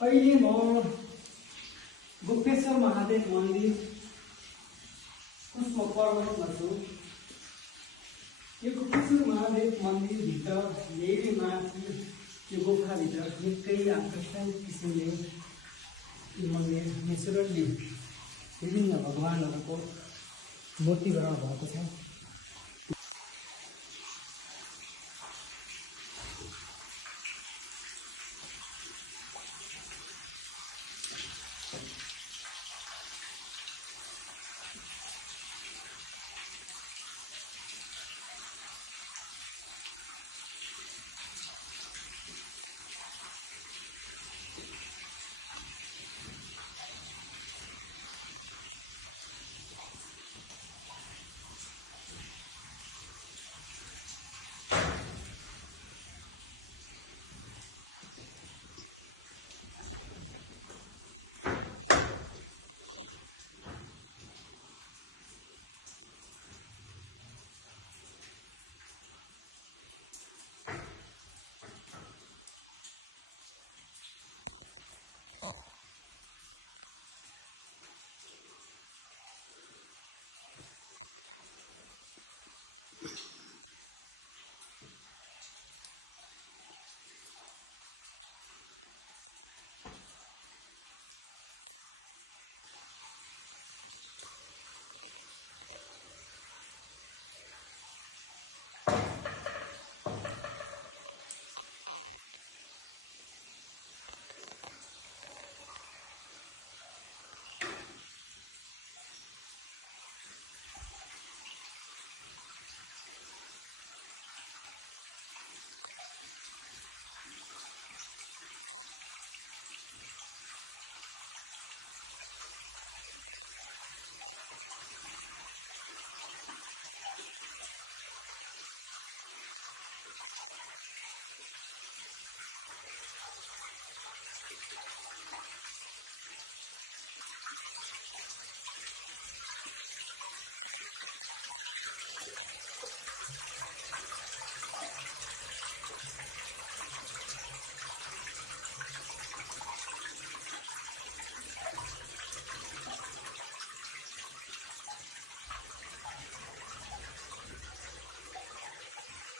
अहिले म गुप्तेश्वर महादेव मन्दिर पुष्प पर्वतमा छु। यो गुप्तेश्वर महादेव मन्दिरभित्र धेरै माथि यो गुफाभित्र निकै आकर्षक किसिमले यो मन्दिर नेचुरल्ली विभिन्न भगवानहरूको मूर्तिबाट भएको छ।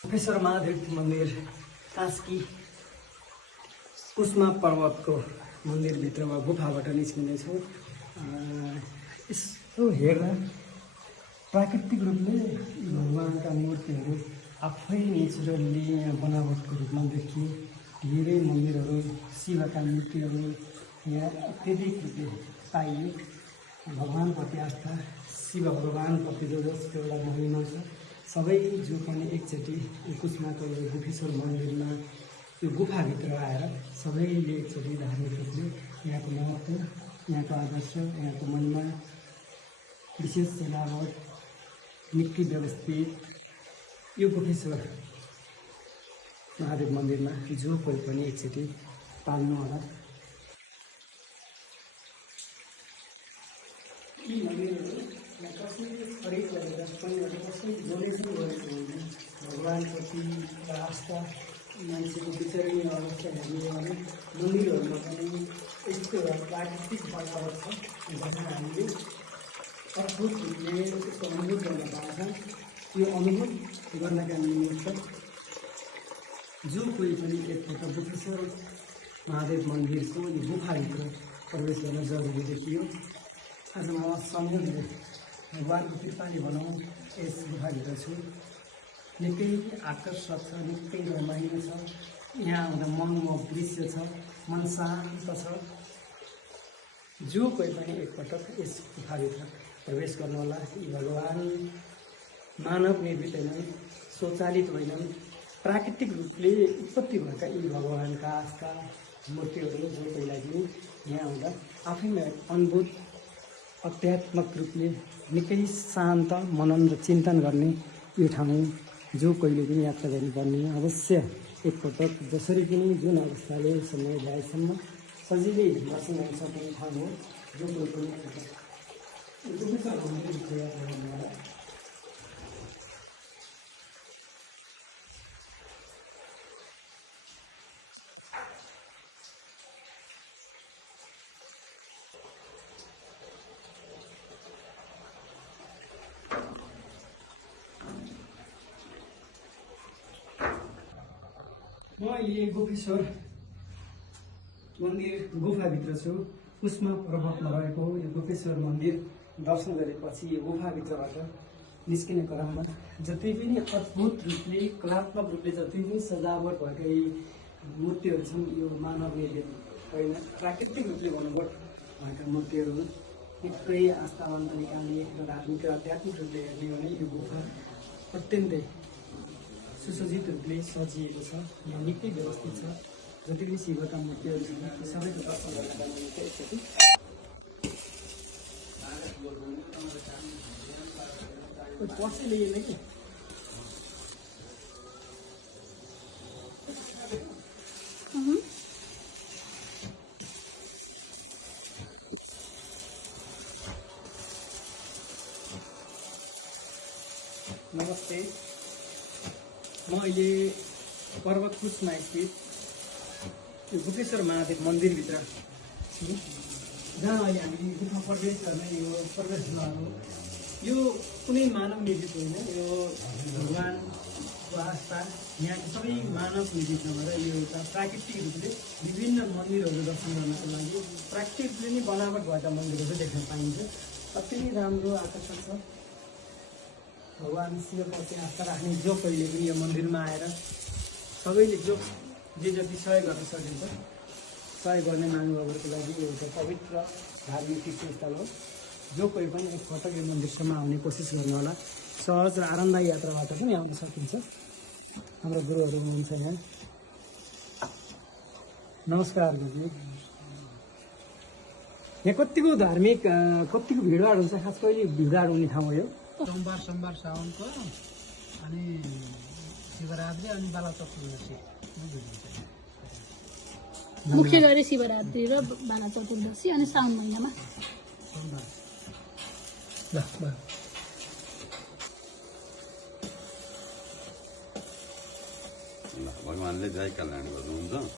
गुप्तेश्वर महादेव मन्दिर कास्की कुस्मा पर्वतको मन्दिरभित्रमा गुफाबाट निस्किँदैछु। यसो हेर्दा प्राकृतिक रूपले भगवानका मूर्तिहरू आफै नेचुरल्ली बनावटको रूपमा देखिए। धेरै मन्दिरहरू शिवका मूर्तिहरू यहाँ अत्यधिक रूपले पाइए। भगवानप्रति आस्था, शिव भगवानप्रति जसको एउटा महिमा छ, सबै जो पनि एकचोटि कुस्माको यो गुप्तेश्वर मन्दिरमा यो गुफाभित्र आएर सबैले एकचोटि धार्मिक रूपले यहाँको महत्त्व, यहाँको आदर्श, यहाँको महिमा, विशेष सजावट निकै व्यवस्थित यो गुप्तेश्वर महादेव मन्दिरमा जो कोही पनि एकचोटि पाल्नु होला। यी मन्दिरहरू कसैले खरिद गरेर पैसाले कसैले डोनेसन गरेको होइन। भगवानप्रति आस्था मान्छेको विचारणीय अवस्था हेर्ने हो भने मन्दिरहरूमा पनि यस्तो एउटा प्राकृतिक बनावट छ जहाँ हामीले अद्भुत रूपले यसको अनुभूत गर्न पाउँछ। यो अनुभूत गर्नका निमित्त जो कोही पनि एकपल्ट गुप्तेश्वर महादेव मन्दिरको यो गुफाभित्र प्रवेश गर्न जरुरी देखियो। आज म संयोगले भगवानको कृपाले भनौँ यस गुफाभित्र छु। निकै आकर्षक छ, निकै रमाइलो छ। यहाँ आउँदा मनमोहक दृश्य छ, मन शान्त छ। जो कोही पनि एकपटक यस गुफाभित्र प्रवेश गर्नुहोला। यी भगवान मानव निर्मित होइनन्, स्वचालित होइनन्, प्राकृतिक रूपले उत्पत्ति भएका यी भगवानका आस्था मूर्तिहरू जो कोहीलाई पनि यहाँ आउँदा आफैमा अनुभूत आध्यात्मिक रूपले निकै शान्त मनन र चिन्तन गर्ने यो ठाउँ जो कोहीले पनि यात्रा गर्नुपर्ने अवश्य एकपटक जसरी पनि जुन अवस्थाले समय भएसम्म सजिलै दर्शन गर्न सक्ने ठाउँ हो। जो कोही पनि म अहिले गोपेश्वर मन्दिर गुफाभित्र छु। पुष्म पर्वतमा रहेको यो गोपेश्वर मन्दिर दर्शन गरेपछि यो गुफाभित्रबाट निस्किने क्रममा जति पनि अद्भुत रूपले कलात्मक रूपले जति पनि सजावट भएका यी मूर्तिहरू छन् यो मानवीय होइन, प्राकृतिक रूपले बनावट भएका मूर्तिहरू हुन्। निकै आस्थावान तरिकाले र धार्मिक र आध्यात्मिक रूपले हेर्ने हो भने यो गुफा अत्यन्तै सुसज्जित रूपले सजिएको छ। यहाँ निकै व्यवस्थित छ। जति पनि शिवका मूर्तिहरू छन् त्यो सबैको दर्शन गर्नका निम्ति एकचोटि पर्सै लिएन कि नमस्ते। म अहिले पर्वतकुशमा स्थित यो गोपेश्वर महादेव मन्दिरभित्र छु, जहाँ अहिले हामी गुफा प्रवेश गर्ने यो प्रवेशद्वार हो। यो कुनै मानव निर्मित होइन, यो भगवानको आस्था यहाँको सबै मानव निर्मित नभएर यो एउटा प्राकृतिक रूपले विभिन्न मन्दिरहरू दर्शन गर्नको लागि प्राकृतिक रूपले नै बनावट भएका मन्दिरहरू देख्न पाइन्छ। अति नै राम्रो आकर्षण छ। भगवान शिवप्रति आस्था राख्ने जो कहिले पनि यो मन्दिरमा आएर सबैले जे जति सहयोग गर्न सकिन्छ सहयोग गर्ने महानुभावहरूको लागि यो एउटा पवित्र धार्मिक तीर्थस्थल हो। जो कोही पनि एकपटक यो मन्दिरसम्म आउने कोसिस गर्नु होला। सहज र आरामदायी यात्राबाट पनि आउन सकिन्छ। हाम्रो गुरुहरू हुनुहुन्छ यहाँ। नमस्कार गुरुजी। यहाँ कतिको धार्मिक कतिको भिडभाड हुन्छ? खास कहिले भिडभाड हुने ठाउँ हो यो? सोमबार साउनको अनि शिवरात्रि अनि बाला चतुर्दशी मुख्य गरी शिवरात्रि र बाला चतुर्दशी अनि साउन महिनामा सोमबार। भगवानले जय कल्याण गर्नुहुन्छ।